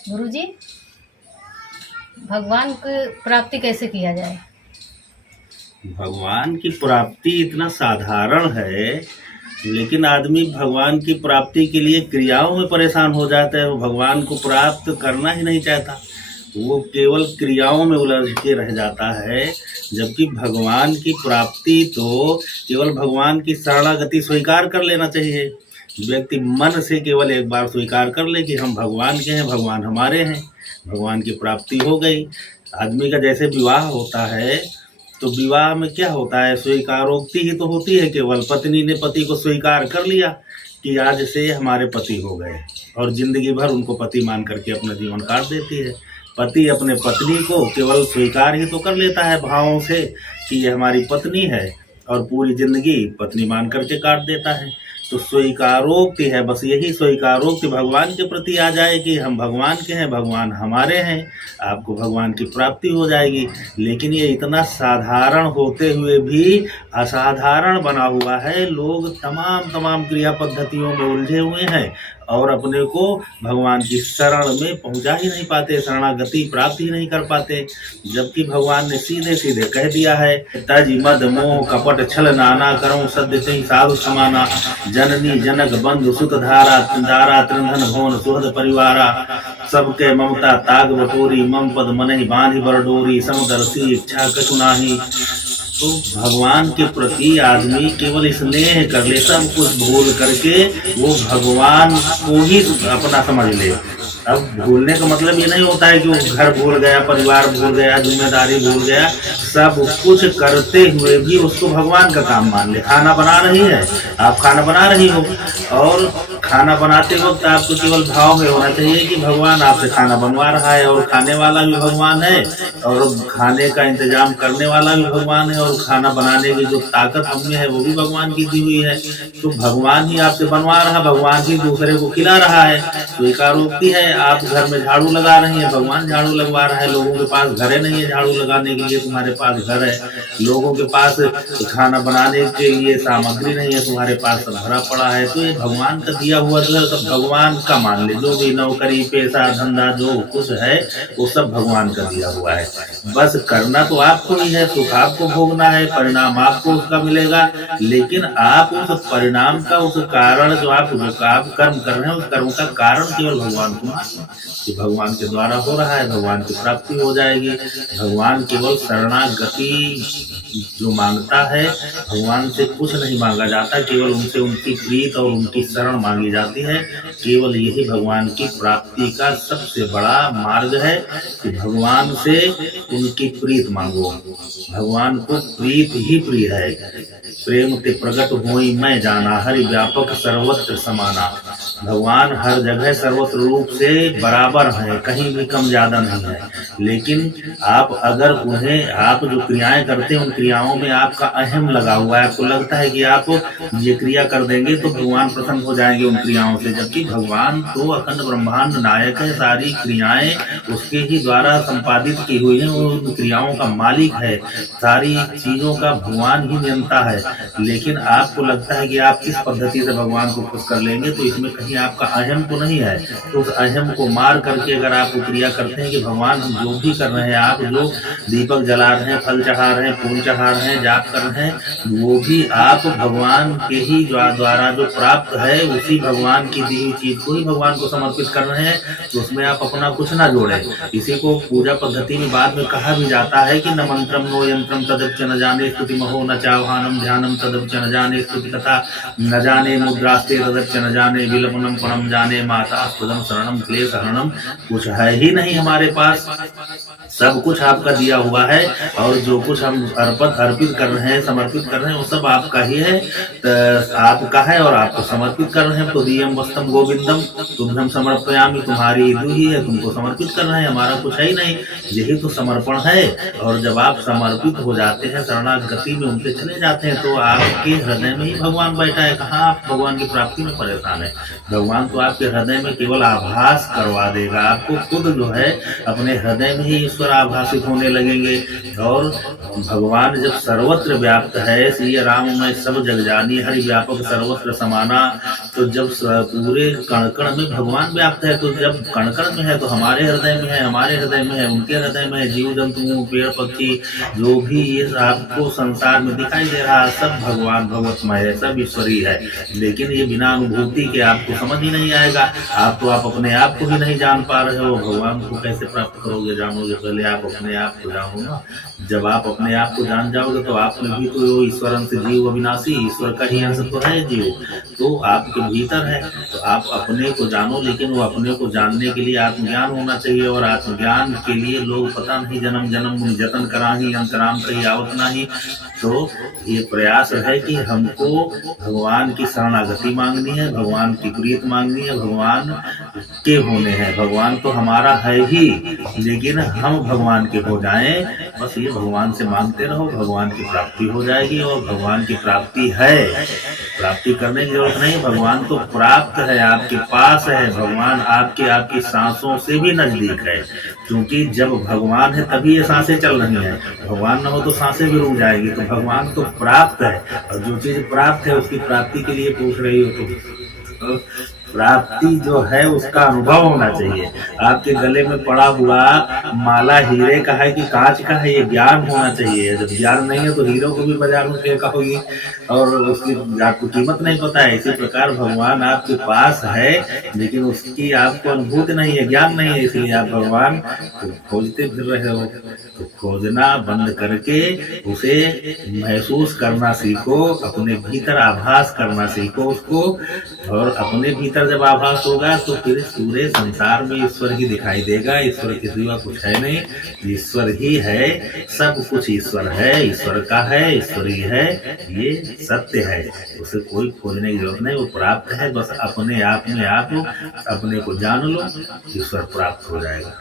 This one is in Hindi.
गुरुजी, भगवान की प्राप्ति कैसे किया जाए? भगवान की प्राप्ति इतना साधारण है, लेकिन आदमी भगवान की प्राप्ति के लिए क्रियाओं में परेशान हो जाता है। वो भगवान को प्राप्त करना ही नहीं चाहता, वो केवल क्रियाओं में उलझ के रह जाता है। जबकि भगवान की प्राप्ति तो केवल भगवान की शरणागति स्वीकार कर लेना चाहिए। व्यक्ति मन से केवल एक बार स्वीकार कर ले कि हम भगवान के हैं, भगवान हमारे हैं, भगवान की प्राप्ति हो गई। आदमी का जैसे विवाह होता है, तो विवाह में क्या होता है, स्वीकारोक्ति ही तो होती है। केवल पत्नी ने पति को स्वीकार कर लिया कि आज से हमारे पति हो गए, और जिंदगी भर उनको पति मान करके अपना जीवन काट देती है। पति अपने पत्नी को केवल स्वीकार ही तो कर लेता है भावों से कि ये हमारी पत्नी है, और पूरी जिंदगी पत्नी मान करके काट देता है। तो स्वीकारोक्ति है, बस यही स्वीकारोक्ति भगवान के प्रति आ जाए कि हम भगवान के हैं, भगवान हमारे हैं, आपको भगवान की प्राप्ति हो जाएगी। लेकिन ये इतना साधारण होते हुए भी असाधारण बना हुआ है। लोग तमाम क्रिया पद्धतियों में उलझे हुए हैं और अपने को भगवान की शरण में पहुंचा ही नहीं पाते, शरणागति प्राप्त ही नहीं कर पाते। जबकि भगवान ने सीधे सीधे कह दिया है, तज मद मोह कपट छल नाना करूं सद्य से साधु समाना, जननी जनक बंधु सुत धारा दारा त्रिंधन भवन सुहद परिवारा, सबके ममता ताग बटोरी मम पद मनहि बांधि बरडोरी, समदर्शी इच्छा कछु नाही। तो भगवान के प्रति आदमी केवल स्नेह कर ले, सब कुछ भूल करके वो भगवान को ही अपना समझ ले। अब भूलने का मतलब ये नहीं होता है कि वो घर भूल गया, परिवार भूल गया, जिम्मेदारी भूल गया। सब कुछ करते हुए भी उसको भगवान का काम मान ले। खाना बना रही है, आप खाना बना रही हो, और खाना बनाते वक्त आपको केवल भाव में होना चाहिए कि भगवान आपसे खाना बनवा रहा है, और खाने वाला भी भगवान है, और खाने का इंतजाम करने वाला भी भगवान है, और खाना बनाने की जो ताकत हमें है वो भी भगवान की दी हुई है। तो भगवान ही आपसे बनवा रहा, भगवान ही दूसरे को खिला रहा है। स्वीकारोक्ति है, आप घर में झाड़ू लगा रही हैं, भगवान झाड़ू लगवा रहा है। लोगों के पास घरे नहीं है झाड़ू लगाने के लिए, तुम्हारे पास घर है। लोगों के पास खाना बनाने के लिए सामग्री नहीं है, तुम्हारे पास सब भरा पड़ा है। तो ये भगवान का दिया हुआ तो सब भगवान का मान ले। जो भी नौकरी पेशा धंधा जो कुछ है वो सब भगवान का दिया हुआ है। बस करना तो आपको ही है, सुख आपको भोगना है, परिणाम आपको उसका मिलेगा। लेकिन आप उस परिणाम का, उस कारण जो आप कर्म कर रहे हैं, उस कर्म का कारण केवल भगवान को कि भगवान के द्वारा हो रहा है, भगवान की प्राप्ति हो जाएगी। भगवान केवल शरणागति जो मांगता है, भगवान से कुछ नहीं मांगा जाता, केवल उनसे उनकी प्रीत और उनकी शरण मांगी जाती है। केवल यही भगवान की प्राप्ति का सबसे बड़ा मार्ग है कि भगवान से उनकी प्रीत मांगो। भगवान को प्रीत ही प्रिय है। प्रेम ते प्रकट होई मैं जाना, हरि व्यापक सर्वत्र समाना। भगवान हर जगह सर्वत्र रूप से बराबर है, कहीं भी कम ज्यादा नहीं है। लेकिन आप अगर उन्हें, आप जो क्रियाएं करते हैं उन क्रियाओं में आपका अहम लगा हुआ है, आपको लगता है कि आप ये क्रिया कर देंगे तो भगवान प्रसन्न हो जाएंगे उन क्रियाओं से। जबकि भगवान तो अखंड ब्रह्मांड नायक है, सारी क्रियाएं उसके ही द्वारा संपादित की हुई है, वो उन क्रियाओं का मालिक है, सारी चीजों का भगवान ही नियंता है। लेकिन आपको लगता है कि आप किस पद्धति से भगवान को खुश कर लेंगे, तो इसमें कहीं आपका अहम तो नहीं है। तो उस अहम को मार करके अगर आप क्रिया करते हैं कि भगवान हम जो भी कर रहे हैं, आप जो दीपक जला रहे हैं, फल चढ़ा रहे हैं, फूल चढ़ा रहे हैं, जाप कर रहे हैं, वो भी आप भगवान के ही द्वारा जो प्राप्त है, उसी भगवान की दी हुई चीज को ही भगवान को समर्पित कर रहे हैं। तो उसमें आप अपना कुछ ना जोड़े। इसी को पूजा पद्धति में बाद में कहा भी जाता है कि न मंत्रम नो यंत्रम तदप्च न जाने स्तुति महो न चाह्वानम ध्यानम तदप्च न जाने स्तुति कथा न जाने मुद्रास्ते तदप्च न जाने विलपनम परम जाने माता सुदम शरणम क्लेश हरणम। कुछ है ही नहीं हमारे पास, सब कुछ आपका दिया हुआ है, और जो कुछ हम अर्पित कर रहे हैं, समर्पित कर रहे हैं, वो सब आपका ही है, आपका है, और आपको समर्पित कर रहे हैं। तो दियम वस्तम गोविंदम तुम्हें समर्पयामि, तुम्हारी ईद ही है, तुमको समर्पित कर रहे हैं, हमारा कुछ है ही नहीं। यही तो समर्पण है। और जब आप समर्पित हो जाते हैं, शरणागति में उनके चले जाते हैं, तो आपके हृदय में ही भगवान बैठा है। कहाँ आप भगवान की प्राप्ति में परेशान है? भगवान तो आपके हृदय में केवल आभास करवा देगा। आपको खुद जो है अपने हृदय में ही ईश्वर आभासित होने लगेंगे। और भगवान जब सर्वत्र व्याप्त है, श्री राम मैं सब जग जानी, हरि व्यापक सर्वत्र समाना, तो जब पूरे कण कण में भगवान व्याप्त है, तो जब कण कण में है तो हमारे हृदय में है, हमारे हृदय में है, उनके हृदय में है। जीव जंतु, पेड़ पक्षी, जो भी ये आपको संसार में दिखाई दे रहा है, सब भगवान भगवतमय है, सब ईश्वरीय है। लेकिन ये बिना अनुभूति के आपको समझ ही नहीं आएगा। आप अपने आप को भी नहीं जान पा रहे हो, भगवान को कैसे प्राप्त करोगे, जानोगे? पहले आप अपने आप को जानो ना। जब आप अपने आप को जान जाओगे तो आप में भी तो ईश्वर अंश जीव अविनाशी, ईश्वर का ही अंश तो है जीव, तो आपके भीतर है। तो आप अपने को जानो, लेकिन वो अपने को जानने के लिए आत्मज्ञान होना चाहिए। और आत्मज्ञान के लिए लोग पता नहीं जन्म जन्म जतन कराही अंतराम कही आवत नहीं। तो ये प्रयास है कि हमको भगवान की शरणागति मांगनी है, भगवान की प्रीत मांगनी है, भगवान के होने हैं। भगवान तो हमारा है ही, लेकिन हम भगवान के हो जाएं, बस ये भगवान से मांगते रहो, भगवान की प्राप्ति हो जाएगी। और भगवान की प्राप्ति है, प्राप्ति करने की जरूरत नहीं, भगवान तो प्राप्त है, आपके पास है। भगवान आपकी सांसों से भी नजदीक है, क्योंकि जब भगवान है तभी ये सांसें चल रही हैं। भगवान न हो तो सांसें भी रुक जाएगी। तो भगवान तो प्राप्त है, और जो चीज प्राप्त है उसकी प्राप्ति के लिए पूछ रही हो तो प्राप्ति जो है उसका अनुभव होना चाहिए। आपके गले में पड़ा हुआ माला हीरे का है कि कांच का है, ये ज्ञान होना चाहिए। जब ज्ञान नहीं है तो हीरो को भी बाजार में फेंका होगी और उसकी आपको कीमत नहीं पता है। इसी प्रकार भगवान आपके पास है, लेकिन उसकी आपको अनुभूति नहीं है, ज्ञान नहीं है, इसलिए आप भगवान को खोजते फिर रहे हो। तो खोजना बंद करके उसे महसूस करना सीखो, अपने भीतर आभास करना सीखो उसको। और अपने भीतर जब आभास होगा तो फिर पूरे संसार में ईश्वर ही दिखाई देगा। ईश्वर के सिवा कुछ है नहीं, ईश्वर ही है, सब कुछ ईश्वर है, ईश्वर का है, ईश्वरी है, ये सत्य है। उसे कोई खोजने की जरूरत नहीं, वो प्राप्त है। बस अपने आप में आप अपने को जान लो, ईश्वर प्राप्त हो जाएगा।